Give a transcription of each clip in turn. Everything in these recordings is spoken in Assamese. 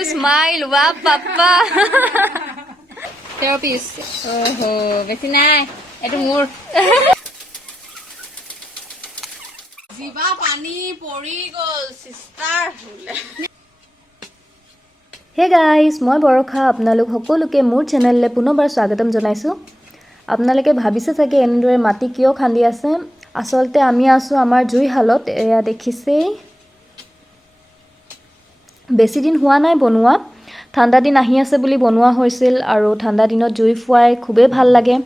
to smile. Wow, Papa. Therapist. Oh, বেছি নাই এটো মোৰ জিবা পানী পৰি গল সিস্টাৰ হলে হে গাইজ মই বৰখা আপোনালোক সকলোকে মোৰ চেনেললৈ পুনৰবাৰ স্বাগতম জনাইছোঁ আপোনালোকে ভাবিছে চাগে এনেদৰে মাটি কিয় খান্দি আছে আচলতে আমি আছো আমাৰ জুইহালত এয়া দেখিছেই বেছি দিন হোৱা নাই বনোৱা ঠাণ্ডা দিন আহি আছে বুলি বনোৱা হৈছিল আৰু ঠাণ্ডা দিনত জুই ফুৱাই খুবেই ভাল লাগে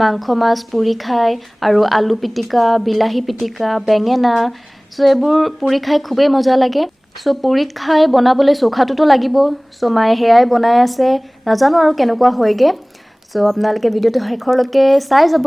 মাংস মাছ পুৰি খাই আৰু আলু পিটিকা বিলাহী পিটিকা বেঙেনা সো এইবোৰ পুৰি খাই খুবেই মজা লাগে সো পুৰি খাই বনাবলৈ চৌখাটোতো লাগিব সো মায়ে হেয়াই বনাই আছে নাজানো আৰু কেনেকুৱা হয়গে সো আপোনালোকে ভিডিওটো শেষৰলৈকে চাই যাব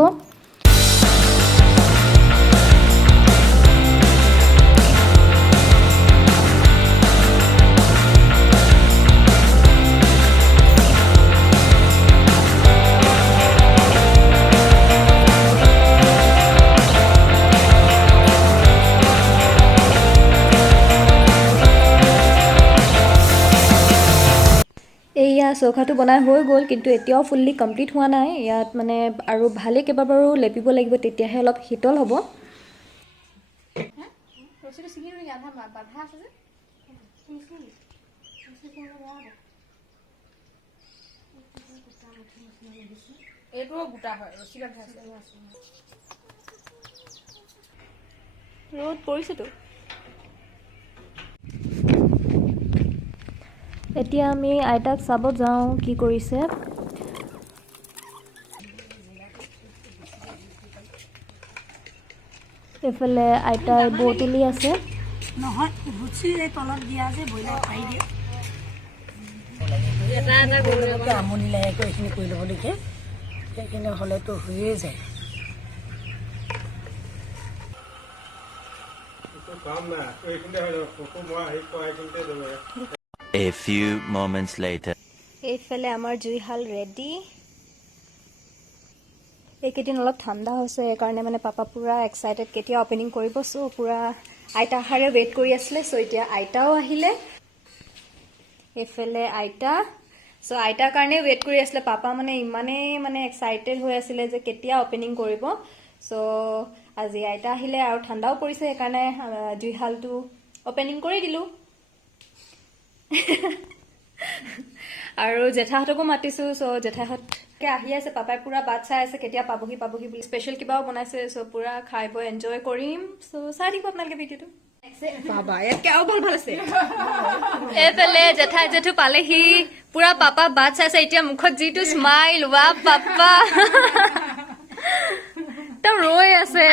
এয়া চৌখাটো বনাই হৈ গ'ল কিন্তু এতিয়াও ফুল্লি কমপ্লিট হোৱা নাই ইয়াত মানে আৰু ভালে কেইবাবাৰো লেপিব লাগিব তেতিয়াহে অলপ শীতল হ'ব ৰচিটো সিগি নি আধা বাধা আছে যে এইটো গুটা হয় ৰচি বাধা আছে ৰ'দ পৰিছেতো এতিয়া আমি আইতাক চাব যাওঁ কি কৰিছে এফালে আইতাই বৌ তুলি আছে নহয় গুচি এই তলত দিয়া যে বইলাৰ খাই দিয়ে এটা এটা গৈ আমনি লাগে এইখিনি কৰি ল'ব দেখে সেইখিনি হ'লেতো হৈয়ে যায় A few moments later. এইফালে আমাৰ জুইহাল ৰেডি এইকেইদিন অলপ ঠাণ্ডা হৈছে সেইকাৰণে মানে পাপা পুৰা এক্সাইটেড কেতিয়া অপেনিং কৰিব সো পুৰা আইতা আহাৰে ৱেইট কৰি আছিলে সো এতিয়া আইতাও আহিলে এইফালে আইতা সো আইতাৰ কাৰণে ৱেইট কৰি আছিলে পাপা মানে ইমানেই মানে এক্সাইটেড হৈ আছিলে যে কেতিয়া অপেনিং কৰিব সো আজি আইতা আহিলে আৰু ঠাণ্ডাও পৰিছে সেইকাৰণে জুইহালটো অপেনিং কৰি দিলোঁ আৰু জেঠাহঁতকো মাতিছো সো জেঠাহঁতকে আহি আছে পাপাই পুৰা বাট চাই আছে কেতিয়া পাবহি বুলি স্পেচিয়েল কিবাও বনাইছে সো পুৰা খাই বৈ এনজয় কৰিম সো চাই দিব আপোনালোকে ভিডিঅ'টো বাবা ইয়াতকে আৰু ভাল আছে এইফালে জেঠাই জেঠু পালেহি পুৰা পাপা বাট চাইছে এতিয়া মুখত যিটো স্মাইল ৱা পাপা তো ৰৈ আছে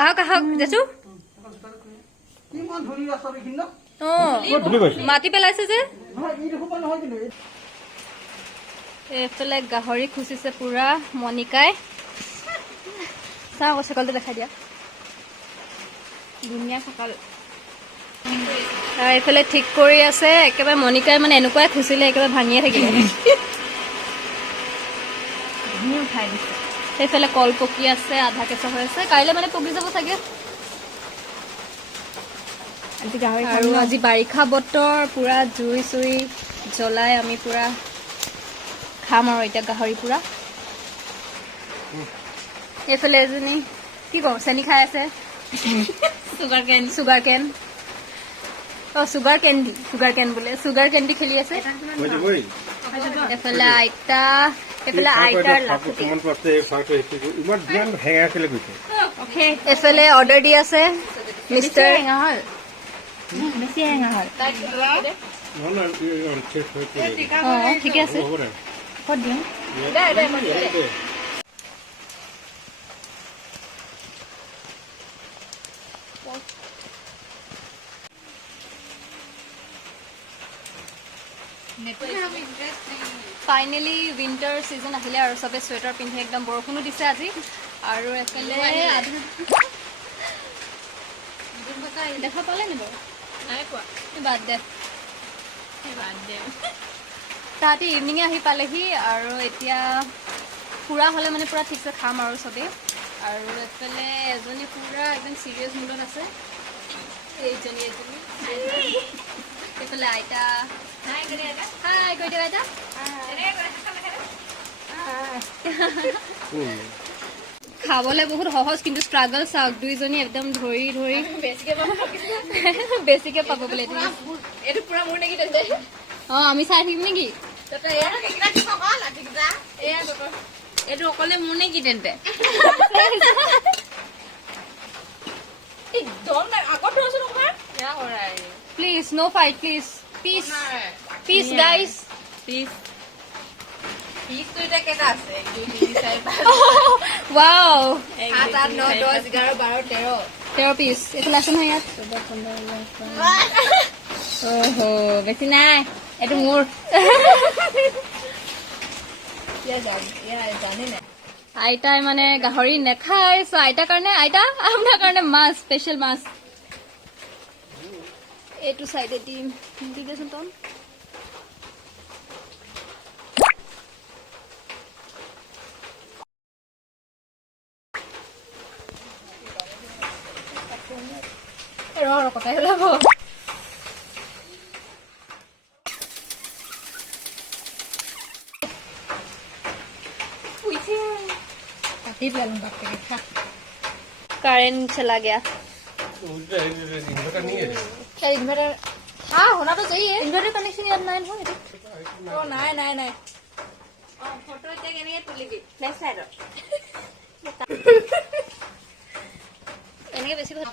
আহক আহক জেঠু মাটি পেলাইছে যে এইফালে গাহৰি খুচিছে পুৰা মনিকাই চাওঁ আকৌ চকালটো দেখাই দিয়া ধুনীয়া চকাল এইফালে ঠিক কৰি আছে একেবাৰে মনিকাই মানে এনেকুৱাই খুচিলে একেবাৰে ভাঙিয়ে থাকিলে উঠাই দিছে সেইফালে কল পকি আছে আধা কেঁচা হৈ আছে কাইলৈ মানে পকি যাব চাগে আৰু আজি বাৰিষা বতৰ পুৰা জুই চুই জ্বলাই আমি পুৰা খাম আৰু এতিয়া গাহৰি পুৰা এইফালে এজনী কি কওঁ চেনি খাই আছে চুগাৰ কেন চুগাৰ কেন বোলে চুগাৰ কেণ্ডি খেলি আছে এফালে আইতা এফালে আইতাৰ লাখুটি এফালে অৰ্ডাৰ দি আছে মিষ্টাৰ বেছি হেঙা হ'ল ঠিকে আছে ক'ত দিম ফাইনেলি উইণ্টাৰ ছিজন আহিলে আৰু চবে চুৱেটাৰ পিন্ধি একদম বৰষুণো দিছে আজি আৰু এফালে দেখা পালে নি বাৰু নাই পোৱা বাদ দে তাহাঁতি ইভিনিঙে আহি পালেহি আৰু এতিয়া পুৰা হ'লে মানে পুৰা ঠিকছে খাম আৰু চবেই আৰু এফালে এজনী পুৰা একদম চিৰিয়াছ মুডত আছে এইজনী এইফালে আইতা হাই কৈ দিওঁ আইতা খাবলৈ বহুত সহজ কিন্তু ষ্ট্ৰাগল চাওক দুইজনী একদম ধৰি ধৰি বেছিকে পাব বোলে এইটো পুৰা মোৰ নেকি তেন্তে আমি চাই থাকিম নেকি এইটো অকলে মোৰ নেকি তেন্তে please no fight please peace peace guys peace wow 7 8 9 10 11 12 13 peace এইফালে আছে নহয় ইয়াত ওহো বেছি নাই এইটো মোৰ আইতাই মানে গাহৰি নেখায় চ আইতাৰ কাৰণে আইতা আপোনাৰ কাৰণে মাছ স্পেচিয়েল মাছ এইটো চাইডে দিম দি দেচোন তন কটাই ওলাব करंट चला गया क्या इन्वर्टर हाँ होना तो चाहिए इन्वर्टर कनेक्शन यार नाइन हो ओ नाइन नाइन नाइन फोटो देखेंगे तुलिबी नेक्स्ट साइड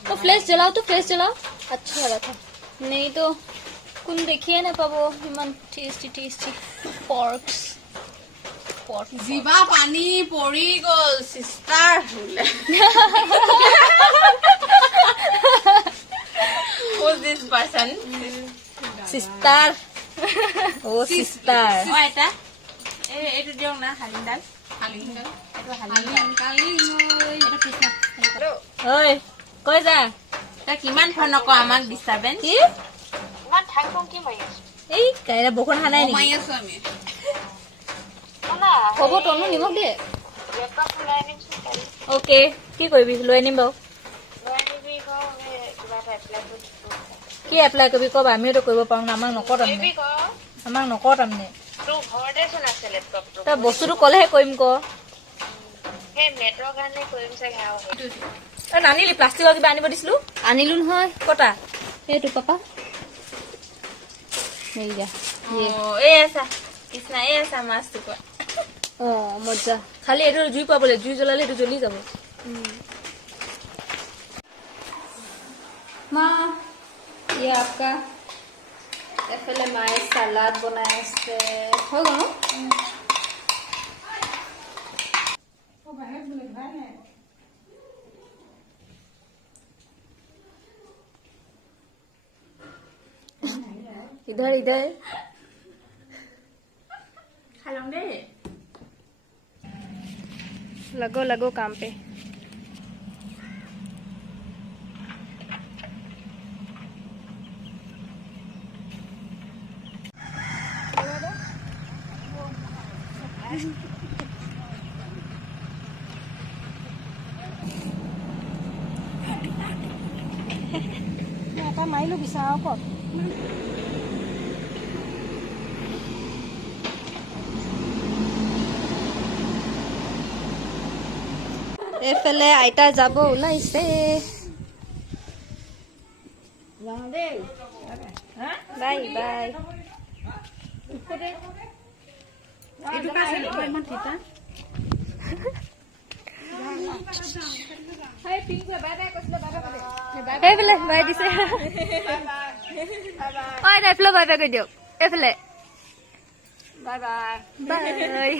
तो फ्लैश जलाओ अच्छा लगा था नहीं तो कुन देखिए ना पाबो इमान टेस्टी टेस्टी पर्क्स जीवा पानी पड़ी गल sister Who's this person? Sister oh sister Oh, eta. Itu dia na halindal. Halindal. Itu halindal. Kaling. Itu kisah. ओए কই যা Ta kiman phone ko amak disturbance? কি ইমান ঠাং কি মাৰি আছো এই কাইলে বখন হানাই নি Omai asu ami. শুনা হ'ব তনু নিমখ দিয়ে লেপটপ ওলাই আনিমচোন কালি ওকে কি কৰিবি লৈ আনিম বাৰু লৈ আনিবি কওঁ কিবা এটা এপ্লাই কৰি কি এপ্লাই কৰিবি কব আমিওতো কৰিব পাৰোঁ না আমাক নকৰ তাৰমানে কৰিবি কওঁ আমাক নকৰ তাৰমানে তোৰ ঘৰতে চোন আছে লেপটপটো তই বস্তুটো ক'লেহে কৰিম ক সেই নেটৰ কাৰণে কৰিম চাগে আৰু তই নানিলি প্লাষ্টিকৰ কিবা আনিব দিছিলো আনিলো নহয় কটা সেইটো পাপা হেৰি যা Oh, esa. Isna esa mas tu ko. অঁ মজা খালি এইটো জুই পাবলৈ জুই জ্বলালে এইটো জ্বলি যাব মা ये आपका এফালে মায়ে সালাদ বনাই আছে হৈ গ'ল इधर इधर Halong de. लगो लगो काम पे এটা মাৰিলো বিচাৰ ক'ত এফালে আইতা যাব ওলাইছে bye bye Itu ka sel ko man tita. এইফালে বাই দিছে ঐ এইফালে বাই বাই কৰি দিয়ক এইফালে Bye bye. বাই